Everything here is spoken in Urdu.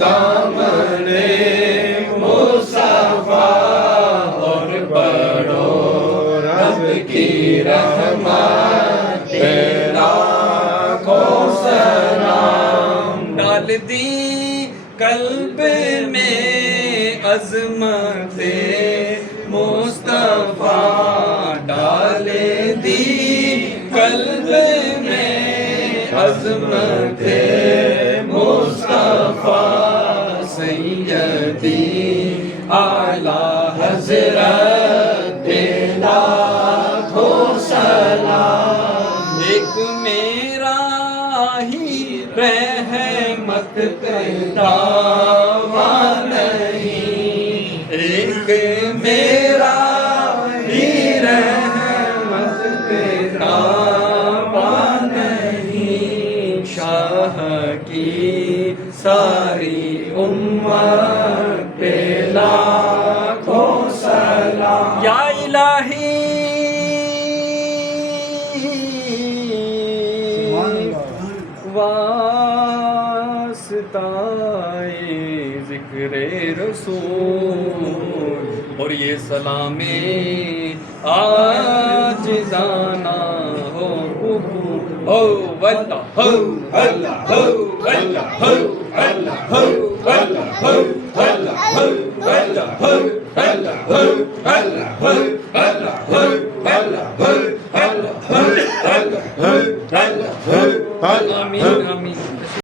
دامنے مصطفیٰ اور پڑھو رب کی رحمت پہ لاکھوں سلام۔ ڈال دی قلب میں عظمت مصطفیٰ، ڈال دی قلب میں عظمت مصطفیٰ، سیدی اعلیٰ حضرت لاکھوں سلام۔ ایک میرا ہی رحمت کا دعویٰ نہیں، ایک میرا ہی رحمت کا دعویٰ نہیں، شاہ کی ساری امت پہ لاکھوں سلام۔ یا الہی واسطۂ ذکر رسول، اور یہ سلام عاجزانہ ہو قبول۔ ہو اللہ ہو اللہ ہو اللہ ہو اللہ ہو اللہ ہو اللہ ہو اللہ ہو اللہ ہو اللہ ہو اللہ ہو اللہ ہو اللہ ہو اللہ ہو اللہ ہو۔ آمین آمین۔